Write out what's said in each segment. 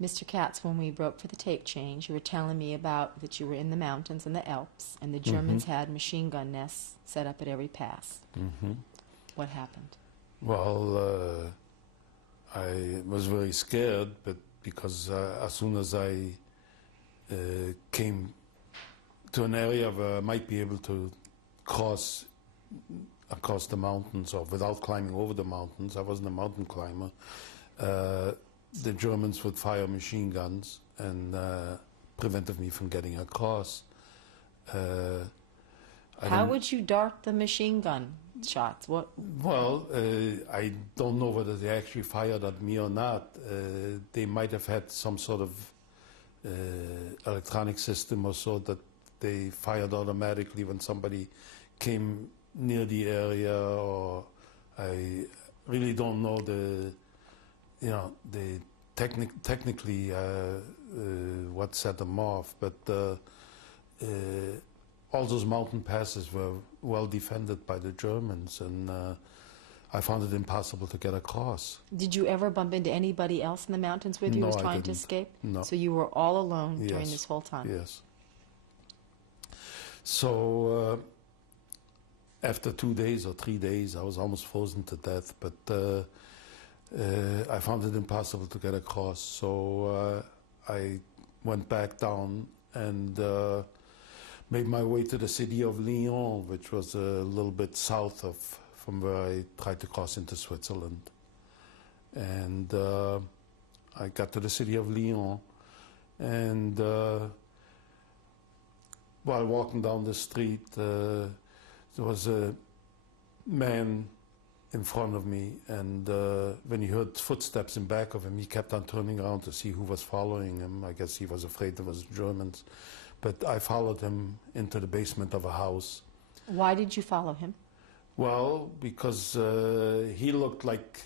Mr. Katz, when we broke for the tape change, you were telling me about that you were in the mountains in the Alps, and the Germans had machine gun nests set up at every pass. What happened? Well, I was very scared, but because as soon as I came to an area where I might be able to cross across the mountains or without climbing over the mountains, I wasn't a mountain climber, the Germans would fire machine guns and prevented me from getting across. How would you dart the machine gun shots? What? Well, I don't know whether they actually fired at me or not. They might have had some sort of electronic system or so that they fired automatically when somebody came near the area, or I really don't know the technically what set them off, but all those mountain passes were well defended by the Germans, and I found it impossible to get across. Did you ever bump into anybody else in the mountains with you who was trying to escape? No. So you were all alone during this whole time? Yes. So after 2 days or 3 days, I was almost frozen to death, but I found it impossible to get across. So I went back down and made my way to the city of Lyon, which was a little bit south of from where I tried to cross into Switzerland. And I got to the city of Lyon, and while walking down the street, there was a man in front of me, and when he heard footsteps in back of him, he kept on turning around to see who was following him. I guess he was afraid there was Germans. But I followed him into the basement of a house. Why did you follow him? Well, because he looked like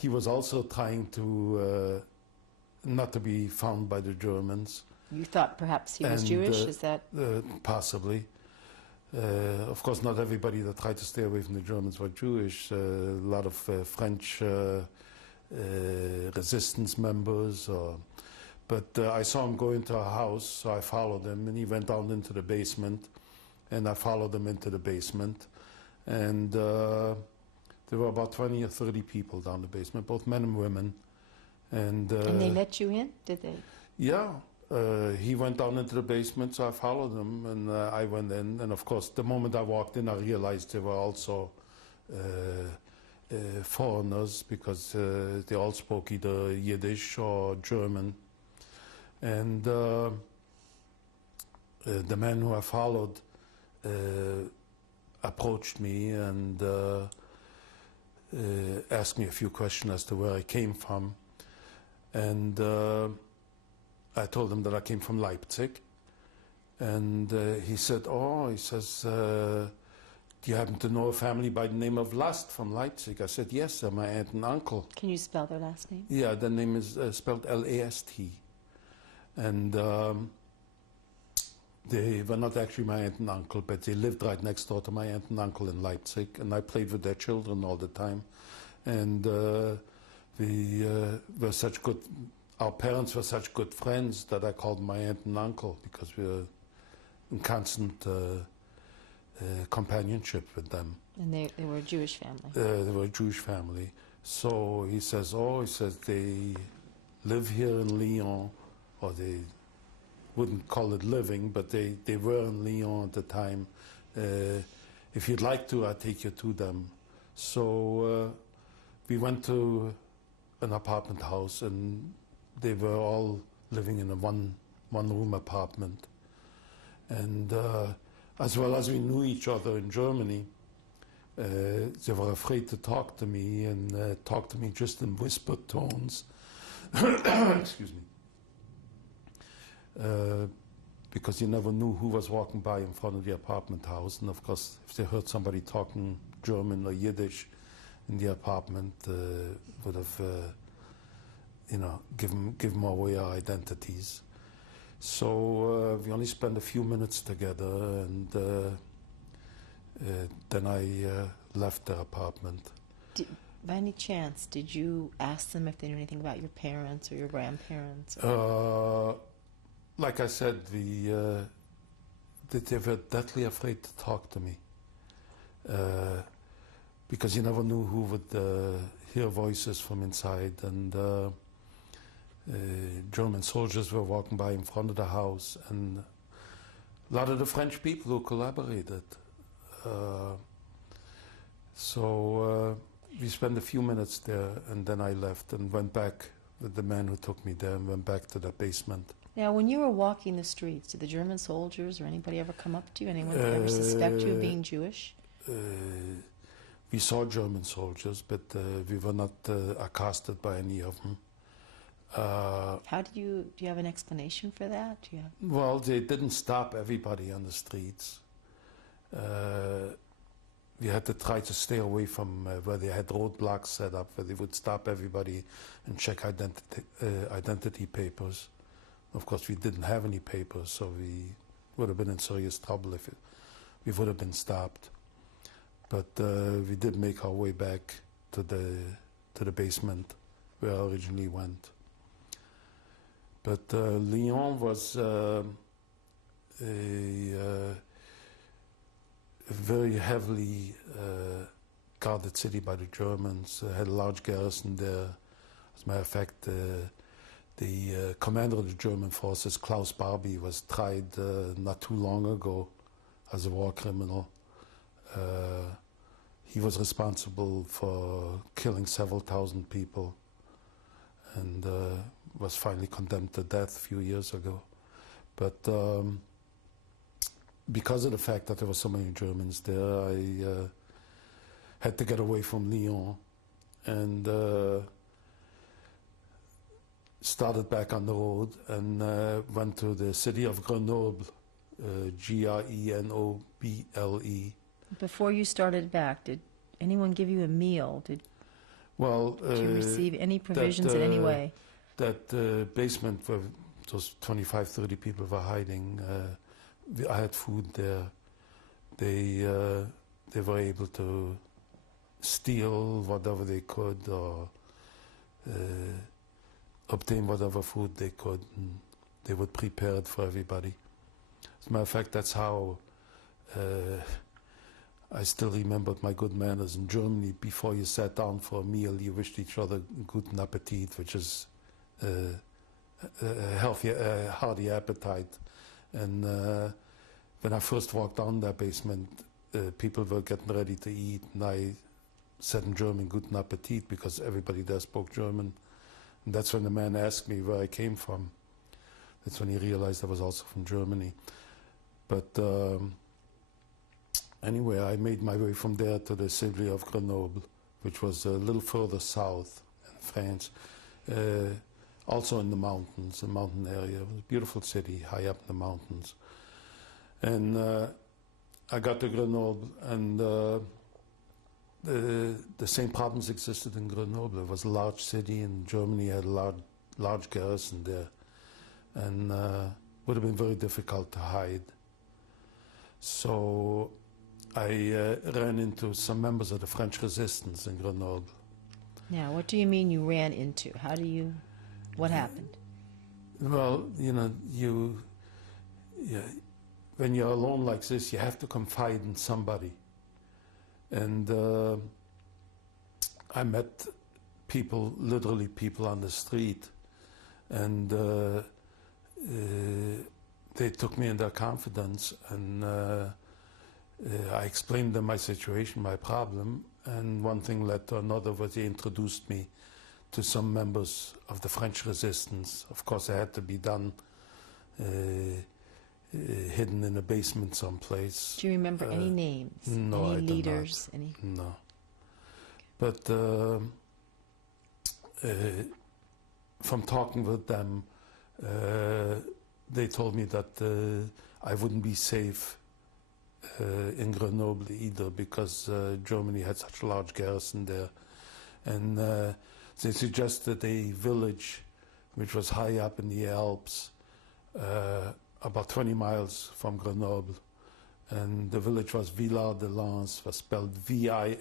he was also trying to not to be found by the Germans. You thought perhaps he was Jewish? Is that possibly? Of course, not everybody that tried to stay away from the Germans were Jewish. A lot of French resistance members. But I saw him go into a house, so I followed him, and he went down into the basement, and I followed him into the basement. And there were about 20 or 30 people down the basement, both men and women. And they let you in, did they? Yeah. He went down into the basement, so I followed him, and I went in. And of course, the moment I walked in, I realized they were also foreigners, because they all spoke either Yiddish or German. And the man who I followed approached me and asked me a few questions as to where I came from. And I told him that I came from Leipzig. And he said, do you happen to know a family by the name of Last from Leipzig? I said, yes, they're my aunt and uncle. Can you spell their last name? Yeah, their name is spelled L-A-S-T. And they were not actually my aunt and uncle, but they lived right next door to my aunt and uncle in Leipzig, and I played with their children all the time. And we were such good, our parents were such good friends that I called my aunt and uncle, because we were in constant companionship with them. And they were a Jewish family? They were a Jewish family. So he says, they live here in Lyon, or they wouldn't call it living, but they were in Lyon at the time. If you'd like to, I'll take you to them. So we went to an apartment house, and they were all living in a one-room apartment. And as well as we knew each other in Germany, they were afraid to talk to me, and talk to me just in whispered tones. Excuse me. Because you never knew who was walking by in front of the apartment house. And of course, if they heard somebody talking German or Yiddish in the apartment, would have, given away our identities. So we only spent a few minutes together, and then I left the apartment. by any chance, did you ask them if they knew anything about your parents or your grandparents? Like I said, they were deathly afraid to talk to me. Because you never knew who would hear voices from inside. And German soldiers were walking by in front of the house, and a lot of the French people who collaborated. So we spent a few minutes there, and then I left and went back with the man who took me there and went back to the basement. Now, when you were walking the streets, did the German soldiers or anybody ever come up to you? Anyone ever suspect you of being Jewish? We saw German soldiers, but we were not accosted by any of them. How do you have an explanation for that? Well, they didn't stop everybody on the streets. We had to try to stay away from where they had roadblocks set up, where they would stop everybody and check identity papers. Of course, we didn't have any papers, so we would have been in serious trouble if we would have been stopped. But we did make our way back to the basement where I originally went. But Lyon was a very heavily guarded city by the Germans. Had a large garrison there. As a matter of fact, the commander of the German forces, Klaus Barbie, was tried not too long ago as a war criminal. He was responsible for killing several thousand people, and was finally condemned to death a few years ago. But because of the fact that there were so many Germans there, I had to get away from Lyon and started back on the road and went to the city of Grenoble, Grenoble. Before you started back, did anyone give you a meal? Did you receive any provisions in any way? That basement where those 25, 30 people were hiding, I had food there. They were able to steal whatever they could or obtain whatever food they could, and they would prepare it for everybody. As a matter of fact, that's how I still remembered my good manners in Germany. Before you sat down for a meal, you wished each other guten Appetit, which is a healthy, hearty appetite. And when I first walked down that basement, people were getting ready to eat, and I said in German, guten Appetit, because everybody there spoke German. And that's when the man asked me where I came from. That's when he realized I was also from Germany. But anyway, I made my way from there to the city of Grenoble, which was a little further south in France, also in the mountains, a mountain area. It was a beautiful city, high up in the mountains. And I got to Grenoble, and the same problems existed in Grenoble. It was a large city, and Germany had a large garrison there, and would have been very difficult to hide. So I ran into some members of the French resistance in Grenoble. Now, what do you mean you ran into? What happened? Well, when you're alone like this, you have to confide in somebody. And I met people, literally people on the street, and they took me in their confidence, and I explained them my situation, my problem, and one thing led to another, where they introduced me to some members of the French resistance. Of course, it had to be done hidden in a basement someplace. Do you remember any names? No, any leaders? No. But from talking with them, they told me that I wouldn't be safe in Grenoble either, because Germany had such a large garrison there. And they suggested a village which was high up in the Alps, about 20 miles from Grenoble. And the village was Villard-de-Lans, was spelled Villard,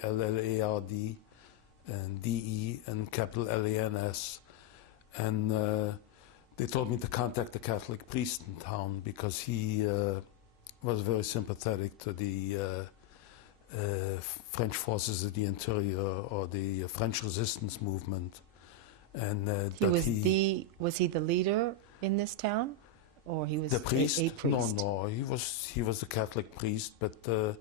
and D-E and capital L-A-N-S. And they told me to contact the Catholic priest in town because he was very sympathetic to the French forces of the interior or the French resistance movement. And was he the leader in this town, or he was the priest? A priest? No, he was the Catholic priest, but a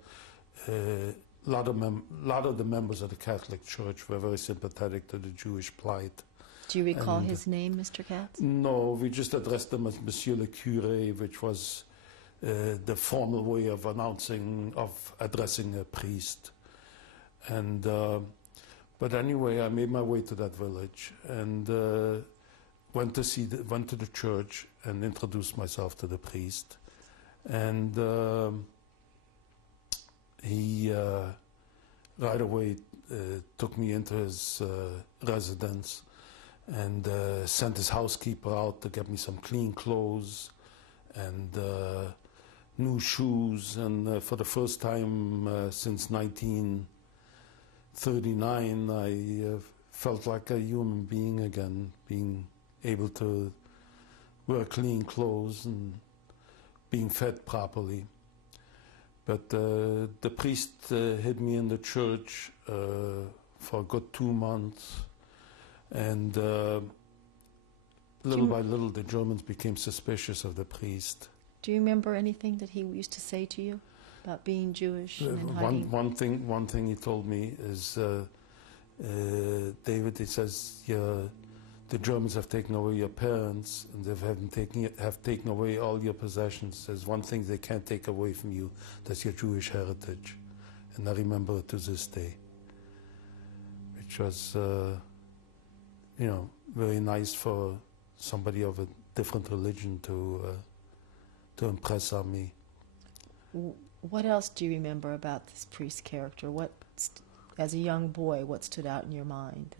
lot of the members of the Catholic Church were very sympathetic to the Jewish plight. Do you recall his name, Mr. Katz? No, we just addressed him as Monsieur le Curé, which was the formal way of addressing a priest. And but anyway, I made my way to that village and went to the church and introduced myself to the priest. And he right away took me into his residence and sent his housekeeper out to get me some clean clothes and new shoes. And for the first time since 1939, I felt like a human being again, being able to wear clean clothes and being fed properly. But the priest hid me in the church for a good 2 months, and little by little the Germans became suspicious of the priest. Do you remember anything that he used to say to you about being Jewish and hiding? One thing he told me is, David, he says, the Germans have taken away your parents and they have taken away all your possessions. There's one thing they can't take away from you, that's your Jewish heritage. And I remember it to this day, which was, very nice for somebody of a different religion to impress on me. What else do you remember about this priest's character? As a young boy, what stood out in your mind?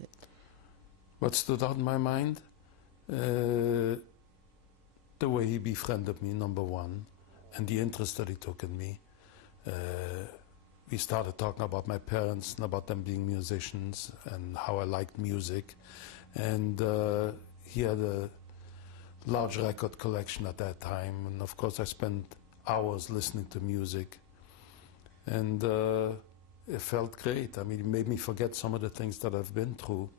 What stood out in my mind? The way he befriended me, number one, and the interest that he took in me. We started talking about my parents and about them being musicians and how I liked music. And he had a large record collection at that time, and of course I spent hours listening to music. And it felt great. I mean, it made me forget some of the things that I've been through.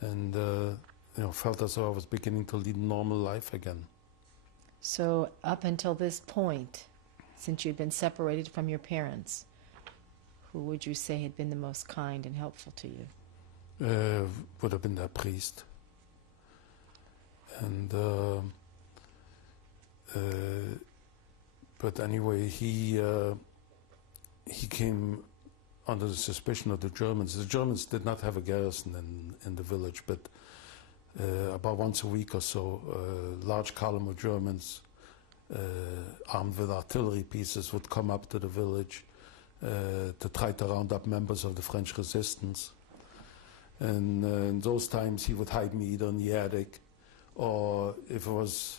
And felt as though I was beginning to lead normal life again. So up until this point, since you'd been separated from your parents, who would you say had been the most kind and helpful to you? Would have been that priest. And but anyway, he came under the suspicion of the Germans. The Germans did not have a garrison in the village, but about once a week or so, a large column of Germans armed with artillery pieces would come up to the village to try to round up members of the French resistance. And in those times he would hide me either in the attic, or if it was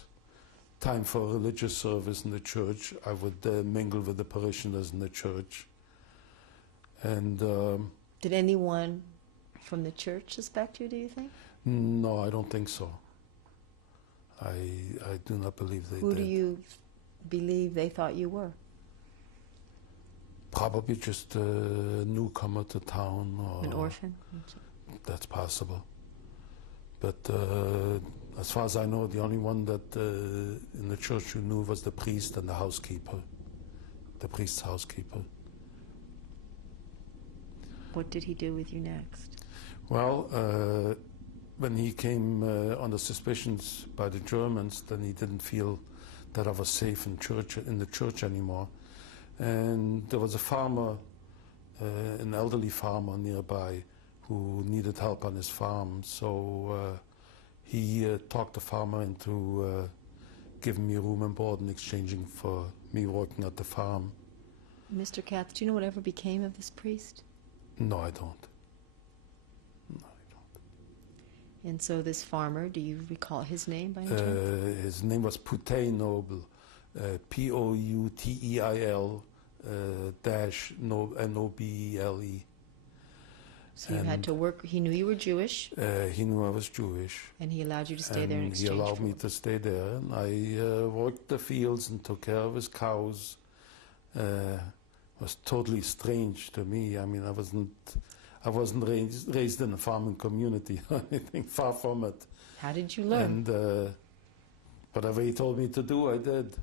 time for a religious service in the church, I would mingle with the parishioners in the church. And did anyone from the church suspect you, do you think? No, I don't think so. I do not believe they did. Who do you believe they thought you were? Probably just a newcomer to town. Or an orphan? That's possible. But as far as I know, the only one that in the church who knew was the priest and the housekeeper, the priest's housekeeper. What did he do with you next? Well, when he came under suspicions by the Germans, then he didn't feel that I was safe in the church anymore. And there was a farmer, an elderly farmer nearby, who needed help on his farm. So he talked the farmer into giving me room and board in exchanging for me working at the farm. Mr. Katz, do you know whatever became of this priest? No, I don't. And so this farmer, do you recall his name by any chance? His name was Pouteil Noble, Pouteil -Nobele. So you had to work. He knew you were Jewish. He knew I was Jewish. And he allowed you to stay there in And exchange he allowed for me to stay there. And I worked the fields and took care of his cows. It was totally strange to me. I mean, I wasn't raised in a farming community or anything, far from it. How did you learn? And whatever he told me to do, I did.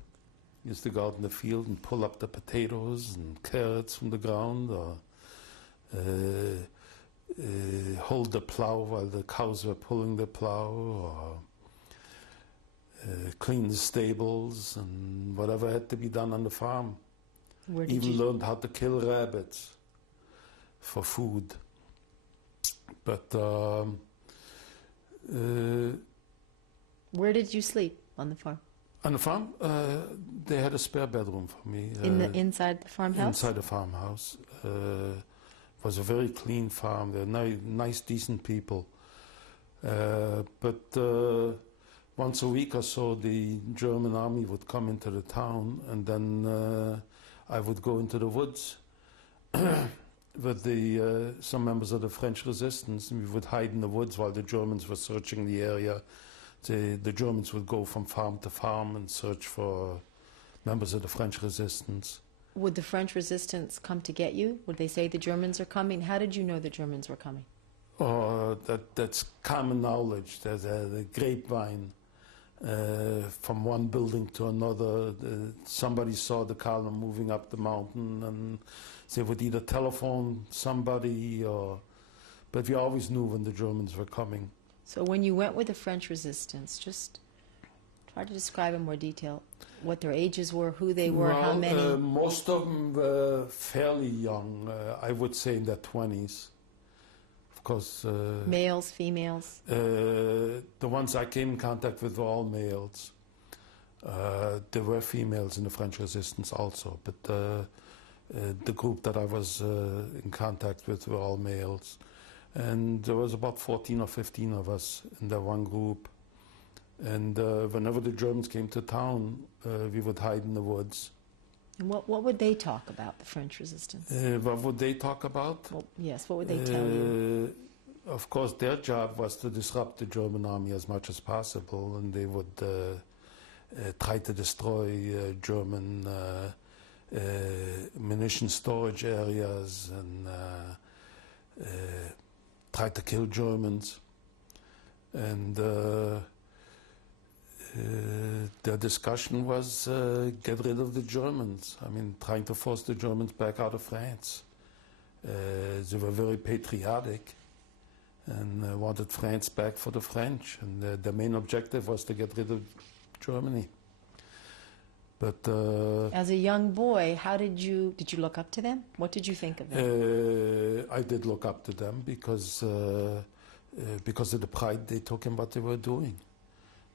Used to go out in the field and pull up the potatoes and carrots from the ground, or hold the plow while the cows were pulling the plow, or clean the stables, and whatever had to be done on the farm. Even learned how to kill rabbits for food. But where did you sleep on the farm? On the farm, they had a spare bedroom for me. Inside the farmhouse? Inside the farmhouse. It was a very clean farm. They're nice, decent people. But once a week or so, the German army would come into the town, and then I would go into the woods with some members of the French resistance, and we would hide in the woods while the Germans were searching the area. The Germans would go from farm to farm and search for members of the French resistance. Would the French resistance come to get you? Would they say the Germans are coming? How did you know the Germans were coming? That's common knowledge. There's a grapevine from one building to another. Somebody saw the column moving up the mountain, and they would either telephone somebody, but we always knew when the Germans were coming. So when you went with the French resistance, just try to describe in more detail what their ages were, who they were, how many. Most of them were fairly young. I would say in their 20s. Of course. Males, females? The ones I came in contact with were all males. There were females in the French resistance also, but the group that I was in contact with were all males. And there was about 14 or 15 of us in that one group. And whenever the Germans came to town, we would hide in the woods. And what would they talk about, the French resistance? What would they talk about? Well, yes, what would they tell you? Of course, their job was to disrupt the German army as much as possible, and they would try to destroy German munition storage areas and try to kill Germans. And their discussion was get rid of the Germans. I mean, trying to force the Germans back out of France. They were very patriotic and wanted France back for the French. And their main objective was to get rid of Germany. But as a young boy, how did you look up to them? What did you think of them? I did look up to them because of the pride they took in what they were doing.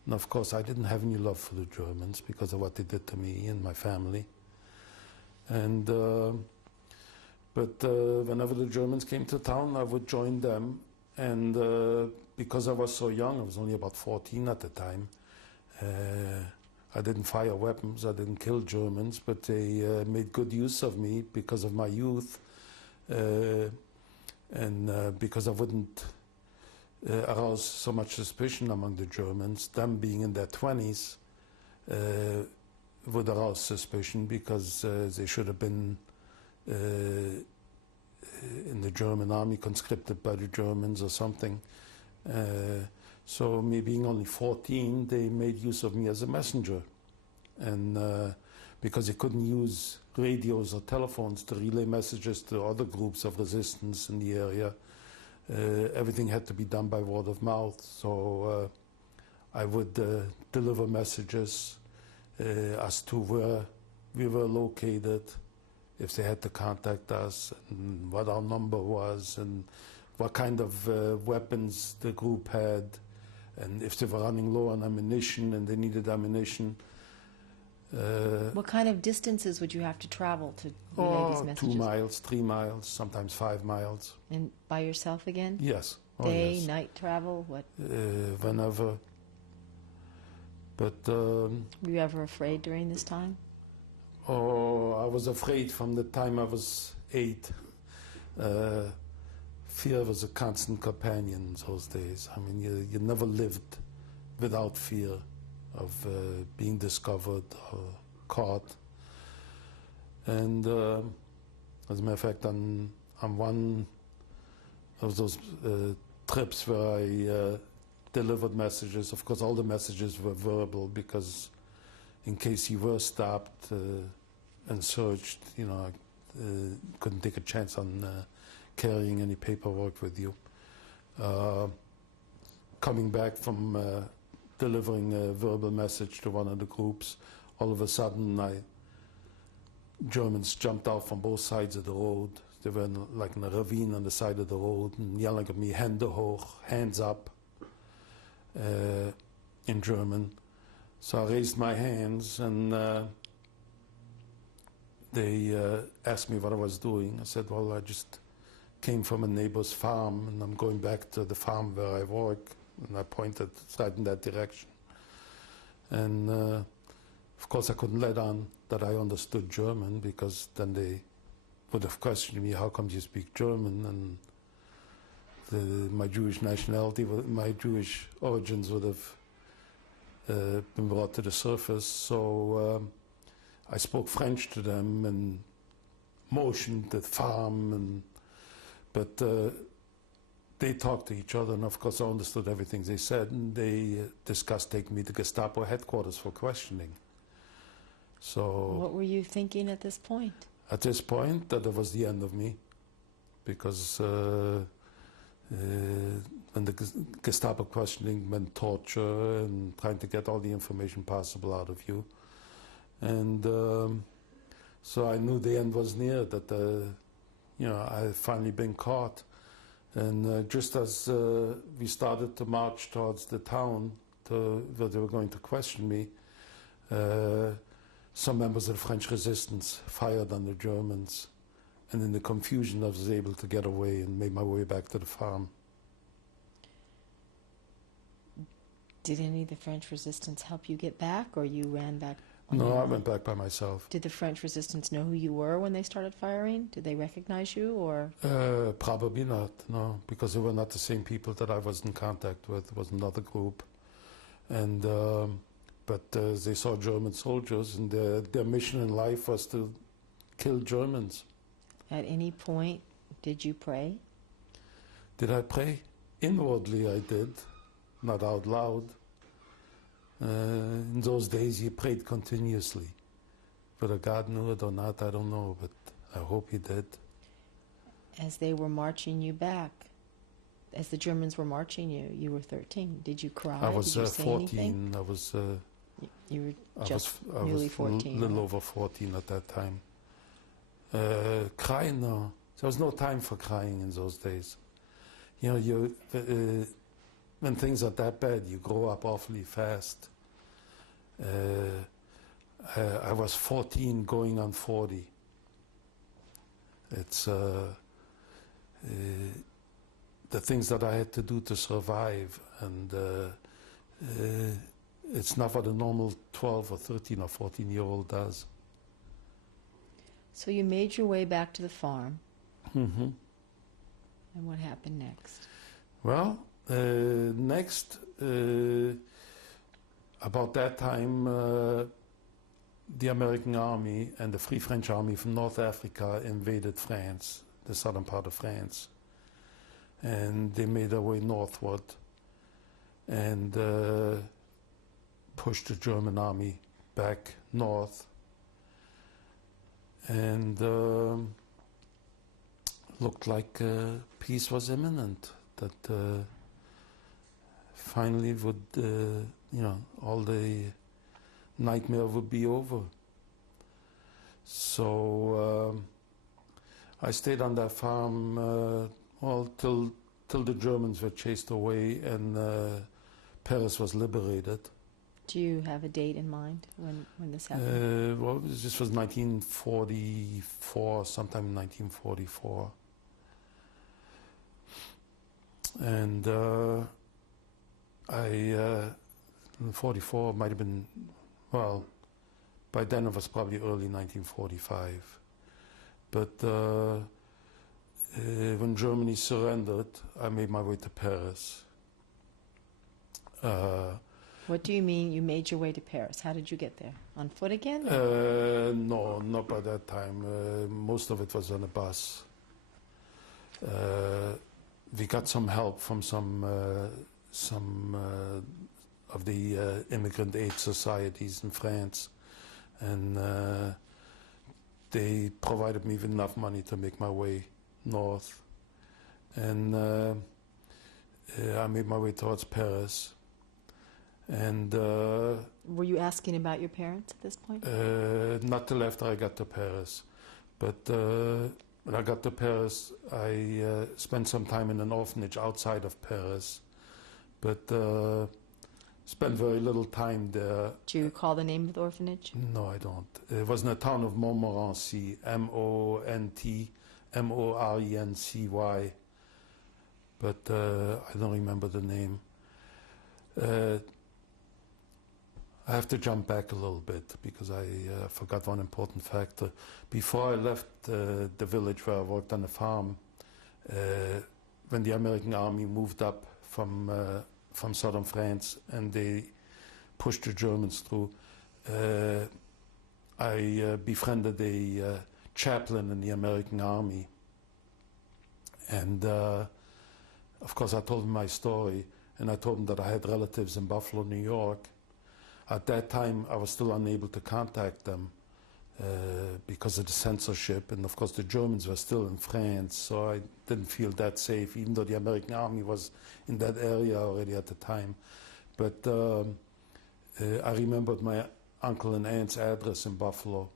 And of course, I didn't have any love for the Germans because of what they did to me and my family. And but whenever the Germans came to town, I would join them. And because I was so young, I was only about 14 at the time. I didn't fire weapons, I didn't kill Germans, but they made good use of me because of my youth, and because I wouldn't arouse so much suspicion among the Germans. Them being in their 20s would arouse suspicion because they should have been in the German army, conscripted by the Germans or something. So me being only 14, they made use of me as a messenger. And because they couldn't use radios or telephones to relay messages to other groups of resistance in the area, everything had to be done by word of mouth. So I would deliver messages as to where we were located, if they had to contact us, and what our number was, and what kind of weapons the group had, and if they were running low on ammunition and they needed ammunition. What kind of distances would you have to travel to relay these messages? 2 miles, 3 miles, sometimes 5 miles. And by yourself again? Yes. Day, yes. night travel, what? Whenever. But were you ever afraid during this time? Oh, I was afraid from the time I was 8. fear was a constant companion in those days. I mean, you never lived without fear of being discovered or caught. And as a matter of fact, on one of those trips where I delivered messages, of course all the messages were verbal, because in case you were stopped and searched, you know, I couldn't take a chance on carrying any paperwork with you. Coming back from delivering a verbal message to one of the groups, all of a sudden Germans jumped out from both sides of the road. They were like in a ravine on the side of the road and yelling at me, Hände hoch, hands up, in German. So I raised my hands, and they asked me what I was doing. I said, well, I just came from a neighbor's farm, and I'm going back to the farm where I work. And I pointed right in that direction. And of course I couldn't let on that I understood German, because then they would have questioned me, how come you speak German? And my Jewish nationality, my Jewish origins would have been brought to the surface. So I spoke French to them and motioned the farm, but they talked to each other, and of course I understood everything they said, and they discussed taking me to Gestapo headquarters for questioning. So What were you thinking at this point? At this point, that it was the end of me, because when the Gestapo questioning meant torture and trying to get all the information possible out of you. And so I knew the end was near, that you know, I had finally been caught. And just as we started to march towards the town where they were going to question me, some members of the French resistance fired on the Germans. And in the confusion, I was able to get away and made my way back to the farm. Did any of the French resistance help you get back, or you ran back on No, your I own? went back by myself. Did the French resistance know who you were when they started firing? Did they recognize you, or? Probably not, no, because they were not the same people that I was in contact with. It was another group. And, but they saw German soldiers, and their mission in life was to kill Germans. At any point, did you pray? Did I pray? Inwardly I did, not out loud. In those days you prayed continuously. Whether God knew it or not, I don't know, but I hope he did. As they were marching you back, as the Germans were marching you, you were 13. Did you cry? I was Did you say 14. anything? I was You were just I newly was 14. a little right? over 14 at that time. Crying, no. There was no time for crying in those days. You know, when things are that bad, you grow up awfully fast. I was 14 going on 40. It's the things that I had to do to survive, and it's not what a normal 12 or 13 or 14-year-old does. So you made your way back to the farm. Mm-hmm. And what happened next? Well, next, about that time, the American Army and the Free French Army from North Africa invaded France, the southern part of France. And they made their way northward and pushed the German army back north. And looked like peace was imminent, that finally would, you know, all the nightmare would be over. So I stayed on that farm, well, till the Germans were chased away and Paris was liberated. Do you have a date in mind when this happened? Well, this was 1944, sometime in 1944. And in 44 might have been, well, by then it was probably early 1945. But when Germany surrendered, I made my way to Paris. What do you mean you made your way to Paris? How did you get there? On foot again? No, not by that time. Most of it was on a bus. We got some help from some of the immigrant aid societies in France, and they provided me with enough money to make my way north. And I made my way towards Paris. And were you asking about your parents at this point? not till after I got to Paris. But when I got to Paris, I spent some time in an orphanage outside of Paris, but spent very little time there. Do you recall the name of the orphanage? No, I don't. It was in the town of Montmorency, Montmorency, but I don't remember the name. I have to jump back a little bit because I forgot one important factor. Before I left the village where I worked on the farm, when the American army moved up from southern France and they pushed the Germans through, I befriended a chaplain in the American army. And of course I told him my story, and I told him that I had relatives in Buffalo, New York. At that time, I was still unable to contact them because of the censorship, and of course the Germans were still in France, so I didn't feel that safe, even though the American army was in that area already at the time. But I remembered my uncle and aunt's address in Buffalo.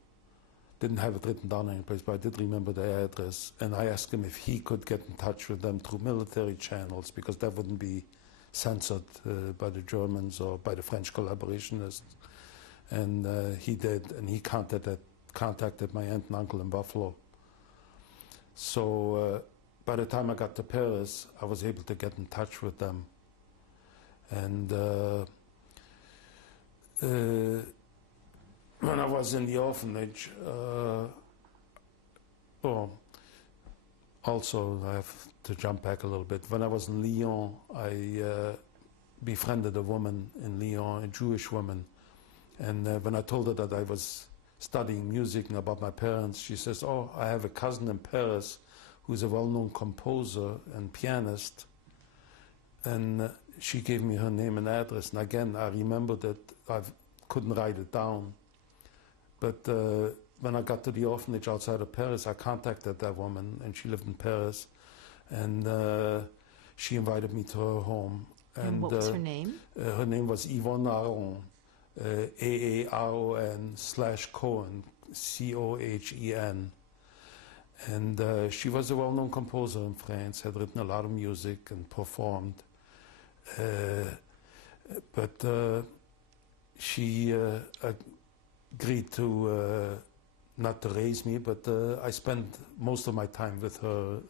Didn't have it written down any place, but I did remember the address, and I asked him if he could get in touch with them through military channels, because that wouldn't be censored by the Germans or by the French collaborationists. And he did, and he contacted my aunt and uncle in Buffalo. So by the time I got to Paris, I was able to get in touch with them. And when I was in the orphanage, also, I have to jump back a little bit. When I was in Lyon, I befriended a woman in Lyon, a Jewish woman. And when I told her that I was studying music and about my parents, she says, "Oh, I have a cousin in Paris who's a well-known composer and pianist." And she gave me her name and address. And again, I remembered that I couldn't write it down. But when I got to the orphanage outside of Paris, I contacted that woman, and she lived in Paris, and she invited me to her home. And what was her name? Her name was Yvonne Aron, Aaron/Cohen, Cohen. And she was a well-known composer in France, had written a lot of music and performed. But she agreed to not to raise me, but I spent most of my time with her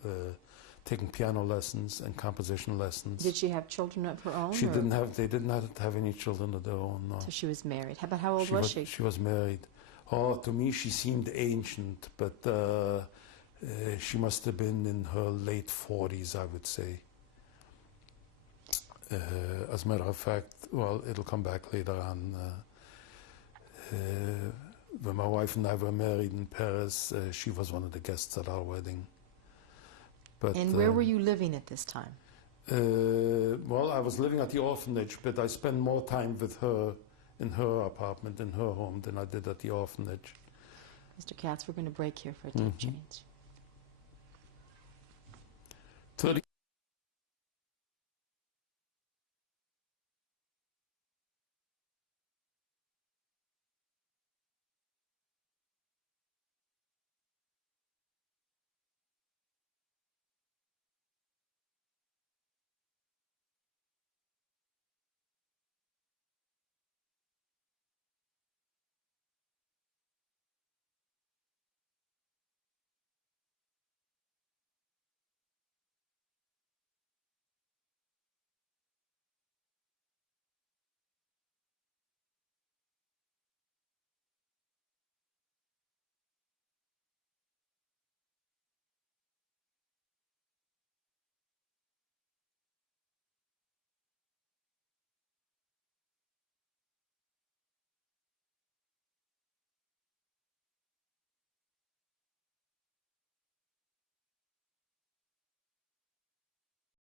taking piano lessons and composition lessons. Did she have children of her own? She didn't have. They did not have any children of their own. No. So she was married. How old was she? She was married. Oh, to me she seemed ancient, but she must have been in her late 40s, I would say. As a matter of fact, well, it'll come back later on. When my wife and I were married in Paris, she was one of the guests at our wedding. But, and where were you living at this time? Well, I was living at the orphanage, but I spent more time with her in her apartment, in her home, than I did at the orphanage. Mr. Katz, we're going to break here for a tape change.